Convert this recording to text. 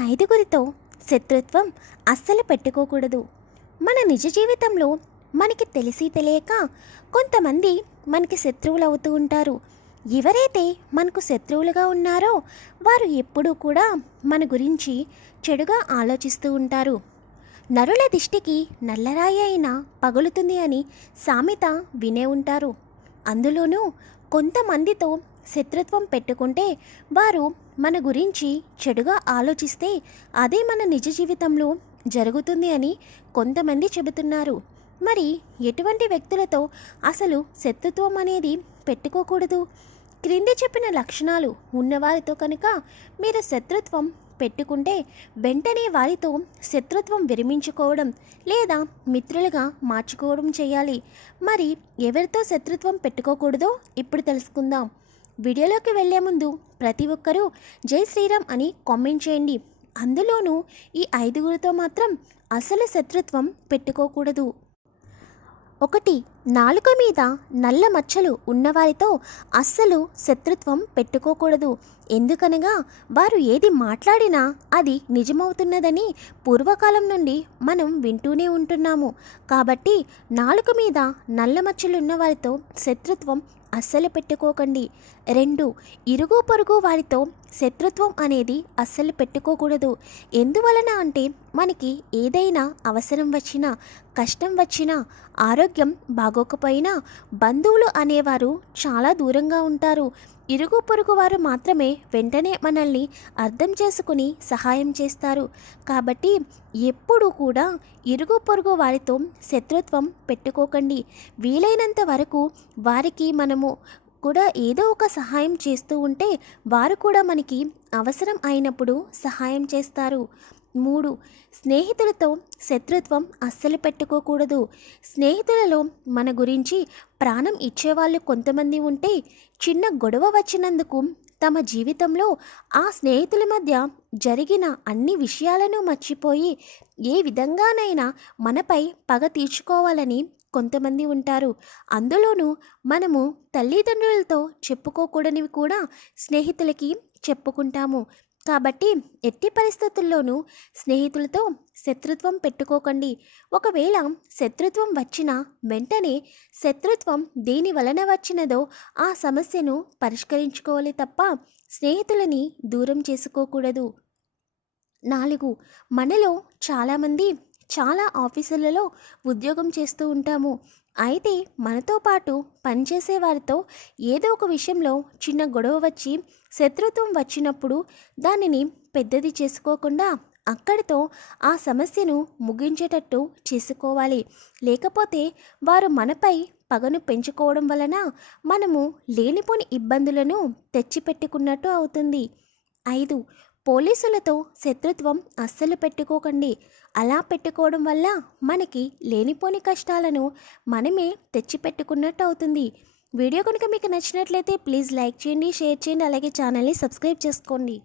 ఐదుగురితో శత్రుత్వం అస్సలు పెట్టుకోకూడదు. మన నిజ జీవితంలో మనకి తెలిసి తెలియక కొంతమంది మనకి శత్రువులు అవుతూ ఉంటారు. ఎవరైతే మనకు శత్రువులుగా ఉన్నారో వారు ఎప్పుడూ కూడా మన గురించి చెడుగా ఆలోచిస్తూ ఉంటారు. నరుల దిష్టికి నల్లరాయి అయినా పగులుతుంది అని సామెత వినే ఉంటారు. అందులోనూ కొంతమందితో శత్రుత్వం పెట్టుకుంటే వారు మన గురించి చెడుగా ఆలోచిస్తే అదే మన నిజ జీవితంలో జరుగుతుంది అని కొంతమంది చెబుతున్నారు. మరి ఎటువంటి వ్యక్తులతో అసలు శత్రుత్వం అనేది పెట్టుకోకూడదు? క్రింది చెప్పిన లక్షణాలు ఉన్నవారితో కనుక మీరు శత్రుత్వం పెట్టుకుంటే వెంటనే వారితో శత్రుత్వం విరమించుకోవడం లేదా మిత్రులుగా మార్చుకోవడం చేయాలి. మరి ఎవరితో శత్రుత్వం పెట్టుకోకూడదో ఇప్పుడు తెలుసుకుందాం. వీడియోలోకి వెళ్ళే ముందు ప్రతి ఒక్కరూ జై శ్రీరామ్ అని కామెంట్ చేయండి. అందులోనూ ఈ ఐదుగురితో మాత్రం అసలు శత్రుత్వం పెట్టుకోకూడదు. ఒకటి నాలుక మీద నల్ల మచ్చలు ఉన్నవారితో అస్సలు శత్రుత్వం పెట్టుకోకూడదు. ఎందుకనగా వారు ఏది మాట్లాడినా అది నిజమవుతున్నదని పూర్వకాలం నుండి మనం వింటూనే ఉంటున్నాము. కాబట్టి నాలుక మీద నల్ల మచ్చలు ఉన్నవారితో శత్రుత్వం అస్సలు పెట్టుకోకండి. రెండు ఇరుగు పొరుగు వారితో శత్రుత్వం అనేది అస్సలు పెట్టుకోకూడదు. ఎందువలన అంటే మనకి ఏదైనా అవసరం వచ్చినా కష్టం వచ్చినా ఆరోగ్యం బాగోకపోయినా బంధువులు అనేవారు చాలా దూరంగా ఉంటారు. ఇరుగు పొరుగు వారు మాత్రమే వెంటనే మనల్ని అర్థం చేసుకుని సహాయం చేస్తారు. కాబట్టి ఎప్పుడూ కూడా ఇరుగు పొరుగు వారితో శత్రుత్వం పెట్టుకోకండి. వీలైనంత వరకు వారికి మనము కూడా ఏదో ఒక సహాయం చేస్తూ ఉంటే వారు కూడా మనకి అవసరం అయినప్పుడు సహాయం చేస్తారు. మూడు స్నేహితులతో శత్రుత్వం అస్సలు పెట్టుకోకూడదు. స్నేహితులలో మన గురించి ప్రాణం ఇచ్చేవాళ్ళు కొంతమంది ఉంటే చిన్న గొడవ వచ్చినందుకు తమ జీవితంలో ఆ స్నేహితుల మధ్య జరిగిన అన్ని విషయాలను మర్చిపోయి ఏ విధంగానైనా మనపై పగ తీర్చుకోవాలని కొంతమంది ఉంటారు. అందులోనూ మనము తల్లిదండ్రులతో చెప్పుకోకూడనివి కూడా స్నేహితులకి చెప్పుకుంటాము. కాబట్టి ఎట్టి పరిస్థితుల్లోనూ స్నేహితులతో శత్రుత్వం పెట్టుకోకండి. ఒకవేళ శత్రుత్వం వచ్చినా వెంటనే శత్రుత్వం దేని వలన వచ్చినదో ఆ సమస్యను పరిష్కరించుకోవాలి తప్ప స్నేహితులని దూరం చేసుకోకూడదు. నాలుగు. మనలో చాలామంది చాలా ఆఫీసులలో ఉద్యోగం చేస్తూ ఉంటాము. అయితే మనతో పాటు పనిచేసే వారితో ఏదో ఒక విషయంలో చిన్న గొడవ వచ్చి శత్రుత్వం వచ్చినప్పుడు దానిని పెద్దది చేసుకోకుండా అక్కడితో ఆ సమస్యను ముగించేటట్టు చేసుకోవాలి. లేకపోతే వారు మనపై పగను పెంచుకోవడం వలన మనము లేనిపోని ఇబ్బందులను తెచ్చిపెట్టుకున్నట్టు అవుతుంది. ఐదు పోలీసులతో శత్రుత్వం అస్సలు పెట్టుకోకండి. అలా పెట్టుకోవడం వల్ల మనకి లేనిపోని కష్టాలను మనమే తెచ్చిపెట్టుకున్నట్టు అవుతుంది. వీడియో కనుక మీకు నచ్చినట్లయితే ప్లీజ్ లైక్ చేయండి షేర్ చేయండి అలాగే ఛానల్ని సబ్స్క్రైబ్ చేసుకోండి.